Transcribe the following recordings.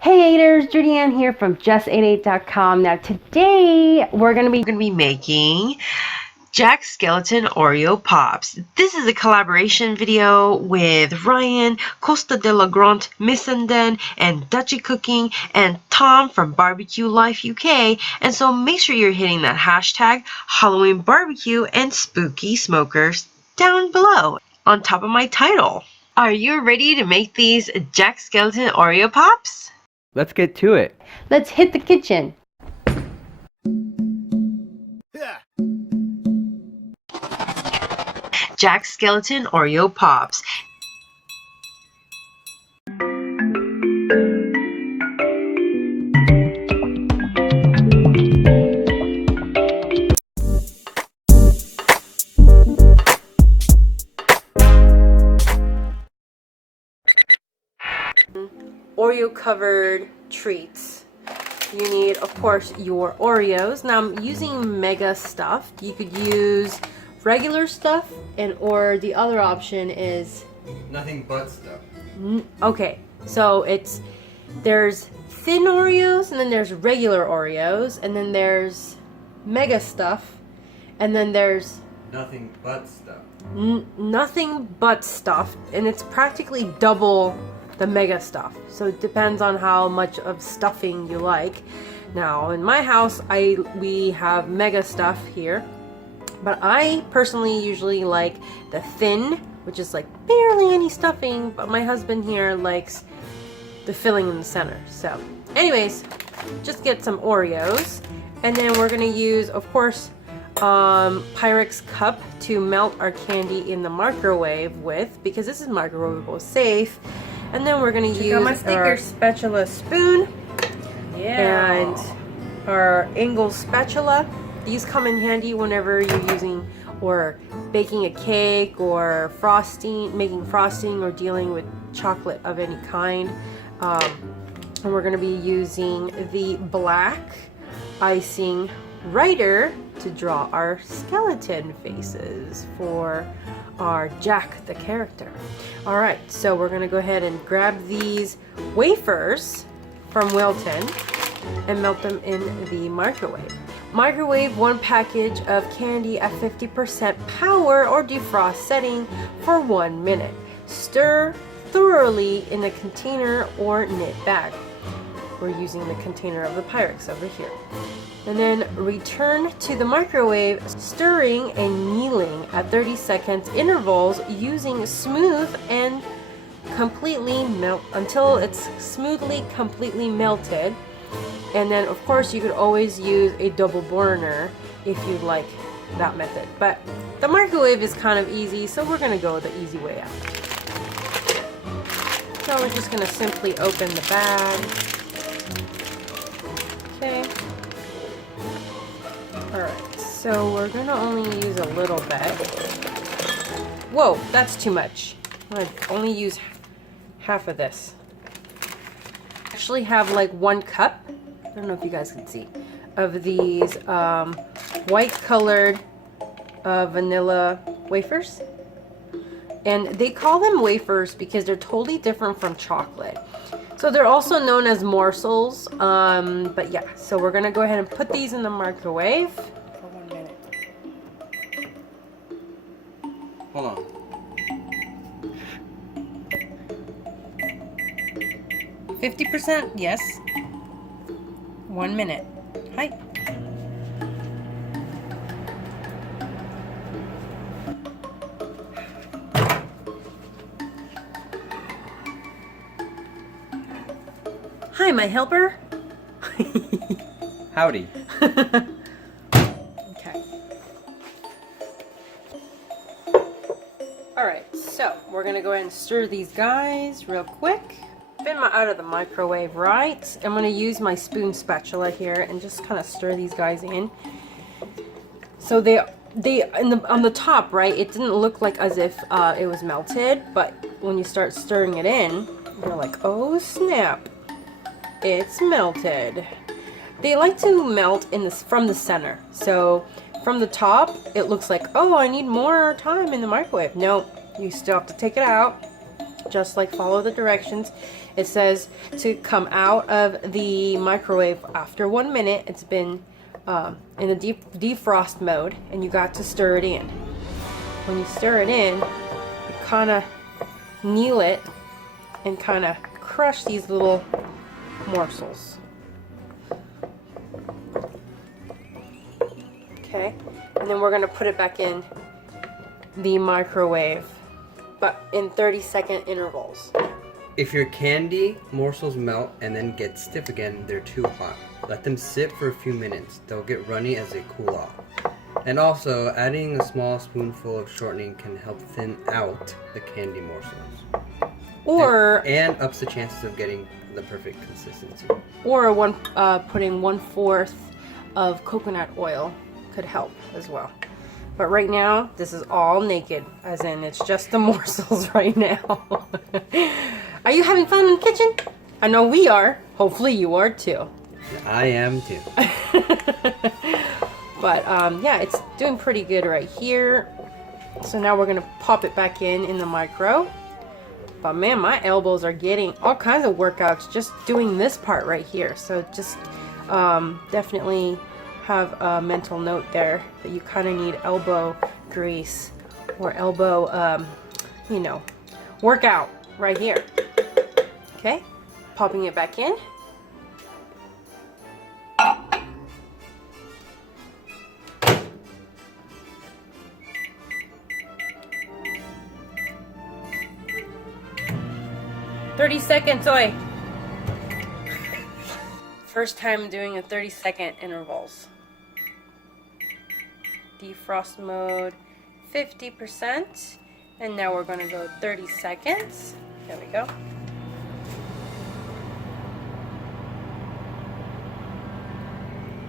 Hey haters, Judy-Ann here from just88.com. Now today we're gonna be making Jack Skellington Oreo Pops. This is a collaboration video with Ryan, Costa de la Grande, Missenden, and Dutchy Cooking, and Tom from Barbecue Life UK. And so make sure you're hitting that hashtag Halloween Barbecue and Spooky Smokers down below on top of my title. Are you ready to make these Jack Skellington Oreo Pops? Let's get to it. Let's hit the kitchen. Jack Skellington Oreo Pops. Oreo covered treats. You need, of course, your Oreos. Now I'm using mega stuffed. You could use regular stuff, or the other option is Nothing but stuff. okay. So there's thin Oreos, and then there's regular Oreos, and then there's mega stuff, and then there's Nothing but stuff. nothing but stuff, and it's practically double the mega stuff. So it depends on how much of stuffing you like. Now in my house we have mega stuff here, but I personally usually like the thin, which is like barely any stuffing, but my husband here likes the filling in the center. So anyways, just get some Oreos, and then we're gonna use, of course, Pyrex cup to melt our candy in the microwave with, because this is microwavable safe. And then we're gonna use our spatula spoon and our angle spatula. These come in handy whenever you're using or baking a cake or making frosting or dealing with chocolate of any kind. And we're gonna be using the black icing writer to draw our skeleton faces for our Jack the character. Alright, so we're gonna go ahead and grab these wafers from Wilton and melt them in the microwave. Microwave one package of candy at 50% power or defrost setting for 1 minute. Stir thoroughly in a container or knit bag. We're using the container of the Pyrex over here. And then return to the microwave, stirring and kneading at 30 seconds intervals using smooth and completely melt until it's smoothly completely melted. And then of course you could always use a double burner if you'd like that method, but the microwave is kind of easy, so we're gonna go the easy way out. So we're just gonna simply open the bag. Okay. Alright, so we're gonna only use a little bit. Whoa, that's too much. I'm gonna only use half of this. I actually have like 1 cup, I don't know if you guys can see, of these white colored vanilla wafers. And they call them wafers because they're totally different from chocolate. So they're also known as morsels, but yeah, so we're gonna go ahead and put these in the microwave for 1 minute. Hold on. %, yes. 1 minute. Hi. Hi, my helper. Howdy. Okay. Alright, so we're gonna go ahead and stir these guys real quick. Spin them out of the microwave, right? I'm gonna use my spoon spatula here and just kind of stir these guys in. So on the top, right, it didn't look like as if it was melted, but when you start stirring it in, you're like, oh snap, it's melted. They like to melt from the center. So from the top, it looks like, oh, I need more time in the microwave. No, you still have to take it out. Just like follow the directions. It says to come out of the microwave after 1 minute. It's been in a defrost mode, and you got to stir it in. When you stir it in, you kind of kneel it and kind of crush these little morsels. Okay, and then we're going to put it back in the microwave, but in 30-second intervals. If your candy morsels melt and then get stiff again, they're too hot. Let them sit for a few minutes. They'll get runny as they cool off. And also, adding a small spoonful of shortening can help thin out the candy morsels. Or and ups the chances of getting the perfect consistency. Or putting 1/4 of coconut oil could help as well. But right now, this is all naked, as in it's just the morsels right now. Are you having fun in the kitchen? I know we are. Hopefully you are too. I am too. But yeah, it's doing pretty good right here. So now we're gonna pop it back in the micro. But man, my elbows are getting all kinds of workouts just doing this part right here. So just definitely have a mental note there that you kind of need elbow grease or elbow, you know, workout right here. Okay, popping it back in. "30 seconds, oi." First time doing a 30-second intervals. Defrost mode 50%, and now we're going to go 30 seconds. There we go.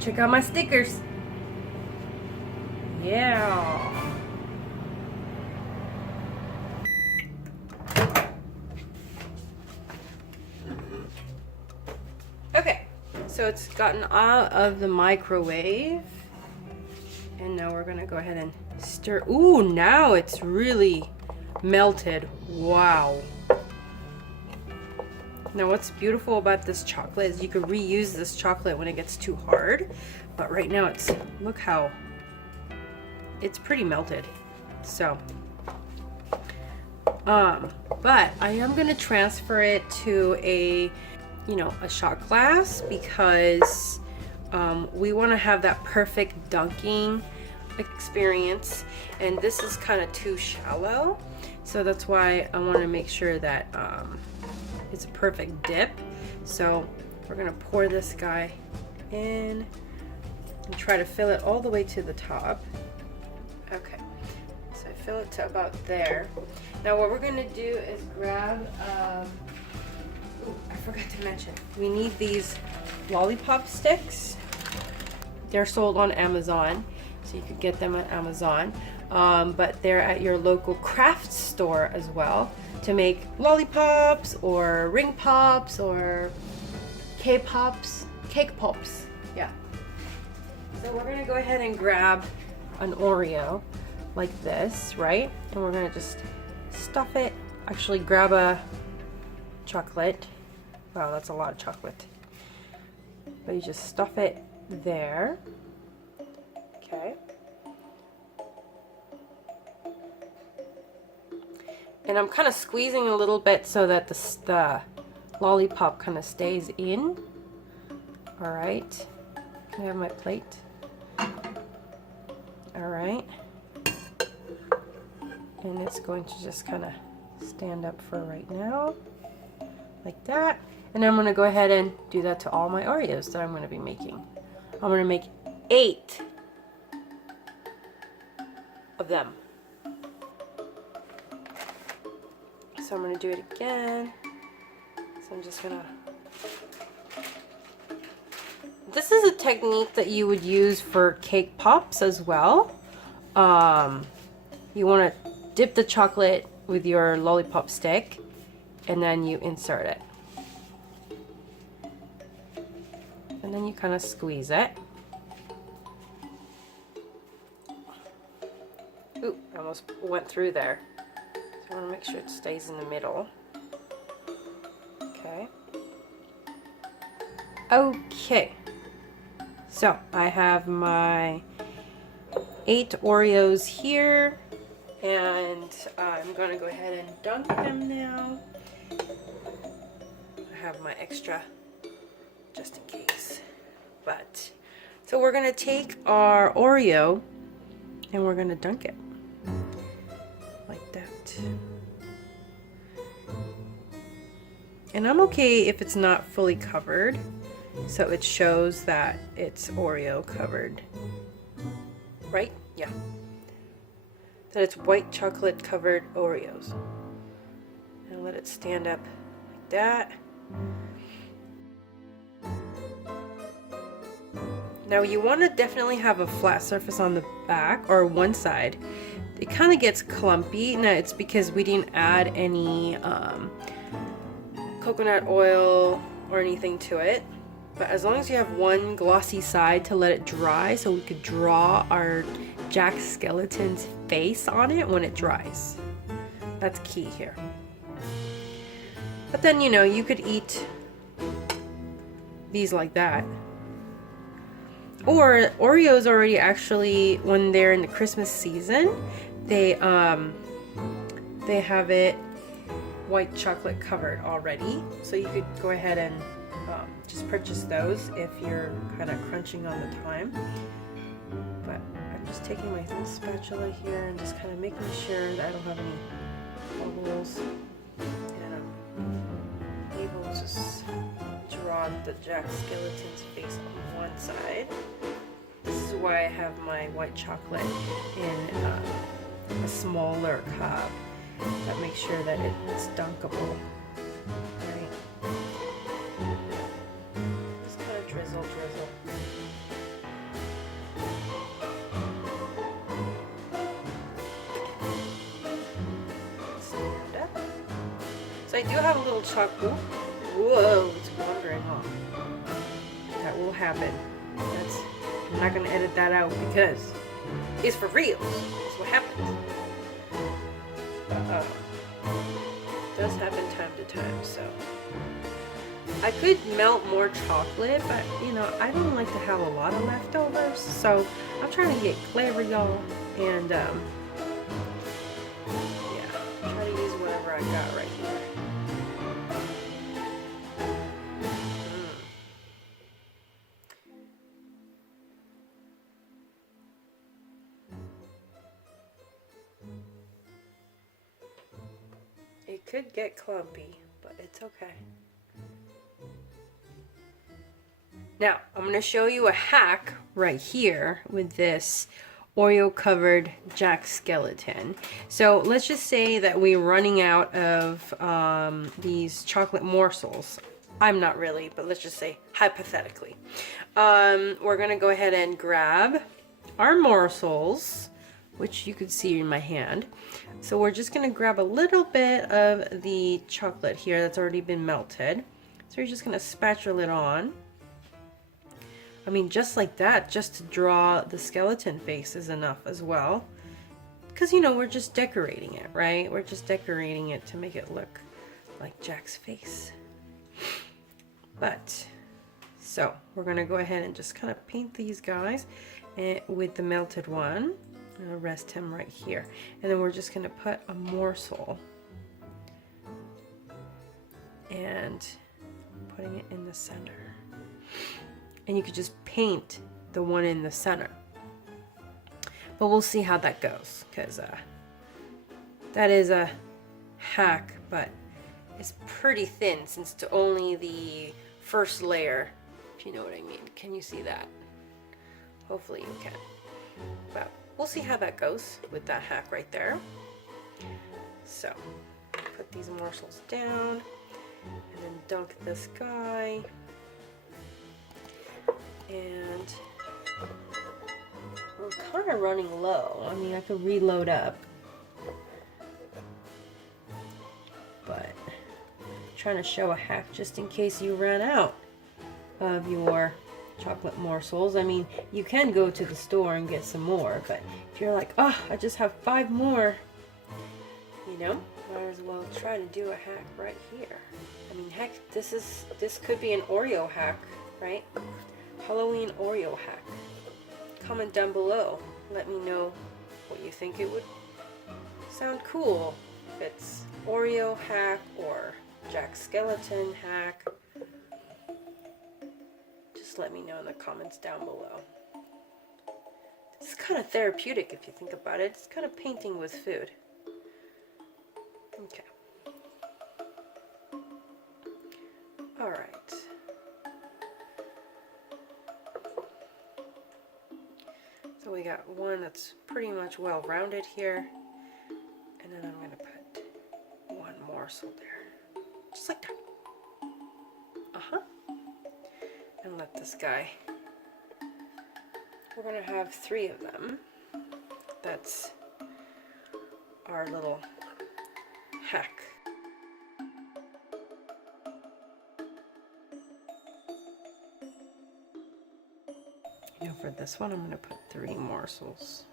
Check out my stickers. Yeah. Okay, so it's gotten out of the microwave, and now we're gonna go ahead and stir. Ooh, now it's really melted. Wow. Now what's beautiful about this chocolate is you can reuse this chocolate when it gets too hard, but right now it's, look how it's pretty melted. So but I am gonna transfer it to a, you know, a shot glass, because we want to have that perfect dunking experience, and this is kind of too shallow, so that's why I want to make sure that it's a perfect dip. So we're gonna pour this guy in and try to fill it all the way to the top. Okay, so I fill it to about there. Now what we're gonna do is grab ooh, I forgot to mention, we need these lollipop sticks. They're sold on Amazon, so you could get them on Amazon, but they're at your local craft store as well, to make lollipops or ring pops or cake pops, yeah. So we're gonna go ahead and grab an Oreo like this, right? And we're gonna just stuff it, actually grab a chocolate. Wow, that's a lot of chocolate. But you just stuff it there. Okay. And I'm kind of squeezing a little bit so that the lollipop kind of stays in. All right. Can I have my plate? All right. And it's going to just kind of stand up for right now, like that. And I'm going to go ahead and do that to all my Oreos that I'm going to be making. I'm going to make 8 of them. So I'm going to do it again. So I'm just going to... This is a technique that you would use for cake pops as well. You want to dip the chocolate with your lollipop stick, and then you insert it. And then you kind of squeeze it. Ooh, I almost went through there. So I want to make sure it stays in the middle. Okay. Okay, so I have my 8 Oreos here, and I'm gonna go ahead and dunk them now. I have my extra just in case. But so we're gonna take our Oreo and we're gonna dunk it like that. And I'm okay if it's not fully covered, so it shows that it's Oreo covered, right? Yeah, that it's white chocolate covered Oreos. And let it stand up like that. Now you want to definitely have a flat surface on the back or one side. It kind of gets clumpy. Now it's because we didn't add any coconut oil or anything to it. But as long as you have one glossy side to let it dry, so we could draw our Jack Skellington's face on it when it dries. That's key here. But then, you know, you could eat these like that. Or Oreos already actually, when they're in the Christmas season, they have it white chocolate covered already. So you could go ahead and just purchase those if you're kind of crunching on the time. But I'm just taking my little spatula here and just kind of making sure that I don't have any bubbles. And I'm able to just draw the Jack Skellington's face on one side. This is why I have my white chocolate in a smaller cup. That makes sure that it's dunkable. Right? Just kind of drizzle. Stand up. So I do have a little chocolate. Whoa, it's wandering off. That will happen. I'm not gonna edit that out because it's for real. That's what happens. It does happen time to time, so. I could melt more chocolate, but you know, I don't like to have a lot of leftovers, so I'm trying to get clever, y'all, and yeah, try to use whatever I got right here. It could get clumpy, but it's okay. Now, I'm going to show you a hack right here with this Oreo covered Jack Skellington. So let's just say that we're running out of these chocolate morsels. I'm not really, but let's just say hypothetically. We're going to go ahead and grab our morsels, which you can see in my hand. So we're just going to grab a little bit of the chocolate here that's already been melted. So you're just going to spatula it on. I mean, just like that, just to draw the skeleton face is enough as well. Because, you know, we're just decorating it, right? We're just decorating it to make it look like Jack's face. But, so, we're going to go ahead and just kind of paint these guys with the melted one. I'm going to rest him right here. And then we're just going to put a morsel. And putting it in the center. And you could just paint the one in the center. But we'll see how that goes, because that is a hack, but it's pretty thin since it's only the first layer, if you know what I mean. Can you see that? Hopefully you can. But we'll see how that goes with that hack right there. So, put these morsels down, and then dunk this guy. And we're kind of running low. I mean, I could reload up, but I'm trying to show a hack just in case you ran out of your chocolate morsels. I mean, you can go to the store and get some more, but if you're like, oh, I just have 5 more, you know, might as well try to do a hack right here. I mean, heck, this could be an Oreo hack right? Halloween Oreo hack. Comment down below. Let me know what you think it would sound cool. If it's Oreo hack or Jack Skellington hack. Just let me know in the comments down below. It's kind of therapeutic if you think about it. It's kind of painting with food. Okay. Alright. So we got one that's pretty much well rounded here. And then I'm going to put one morsel there. Just like that. Uh-huh. And let this guy. We're going to have 3 of them. That's our little hack. Now for this one, I'm going to put 3 morsels.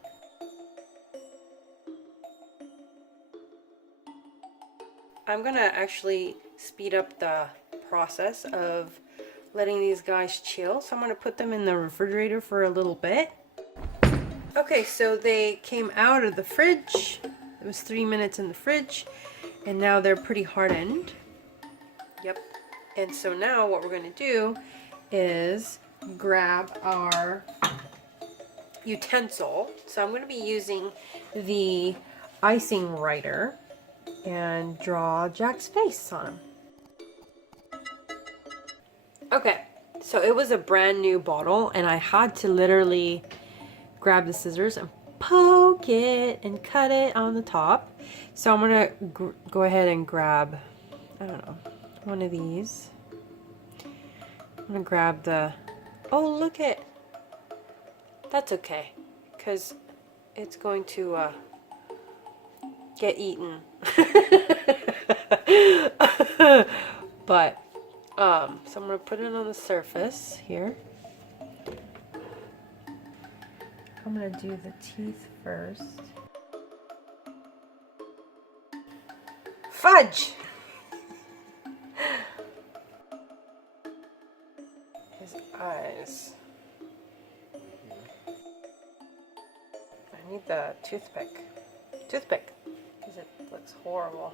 I'm going to actually speed up the process of letting these guys chill. So I'm going to put them in the refrigerator for a little bit. Okay, so they came out of the fridge. It was 3 minutes in the fridge. And now they're pretty hardened. Yep. And so now what we're going to do is grab our utensil. So I'm going to be using the icing writer and draw Jack's face on him. Okay, so it was a brand new bottle and I had to literally grab the scissors and poke it and cut it on the top. So I'm gonna go ahead and grab, I don't know, one of these. I'm gonna grab the, oh look it, that's okay, because it's going to get eaten. But so I'm gonna put it on the surface here. I'm gonna do the teeth first. Fudge! His eyes. I need the toothpick. Toothpick, because it looks horrible.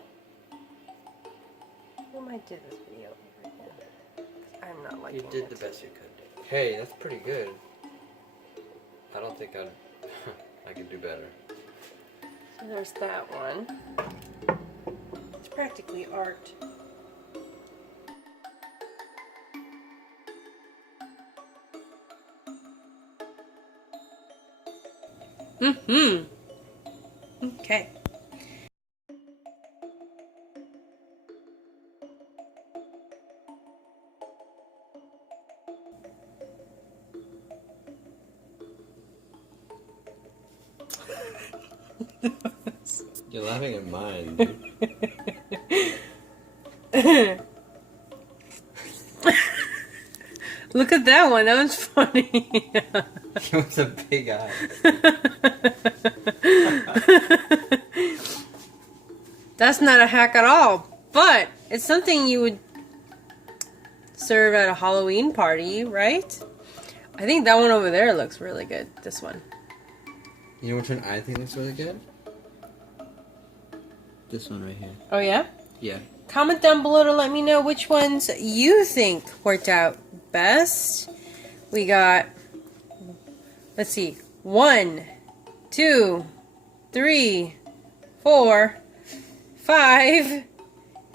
Who might do this video over again? I'm not liking it. You did the best you could. Hey, that's pretty good. I don't think I could do better. So there's that one. It's practically art. Okay. You're laughing at mine, dude. Look at that one. That was funny. It was a big eye. That's not a hack at all, but it's something you would serve at a Halloween party, right? I think that one over there looks really good. This one. You know which one I think looks really good? This one right here. Oh yeah? Yeah. Comment down below to let me know which ones you think worked out best. We got, let's see, 1, 2, 3, 4, 5, and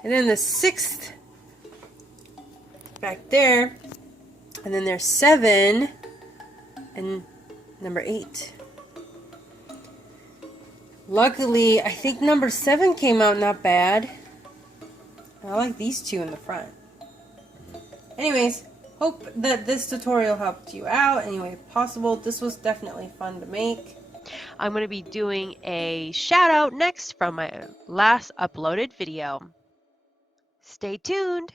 then the 6th back there, and then there's 7, and number 8. Luckily, I think number 7 came out not bad. I like these 2 in the front. Anyways, hope that this tutorial helped you out any way possible. This was definitely fun to make. I'm going to be doing a shout out next from my last uploaded video. Stay tuned.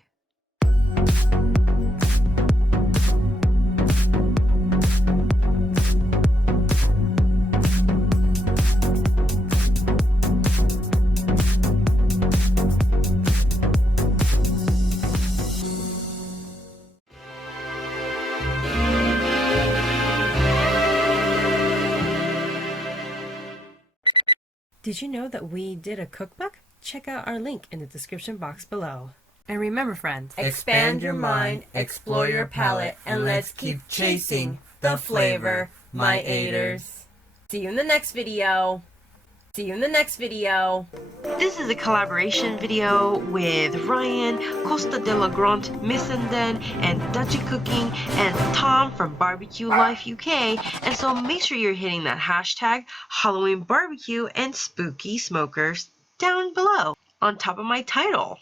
Did you know that we did a cookbook? Check out our link in the description box below. And remember, friends, Expand your mind, explore your palate, and let's keep chasing the flavor, my aiders. See you in the next video. See you in the next video. This is a collaboration video with Ryan, Costa de la Grande, Missenden, and Dutchy Cooking, and Tom from Barbecue Life UK. And so make sure you're hitting that hashtag Halloween Barbecue and Spooky Smokers down below on top of my title.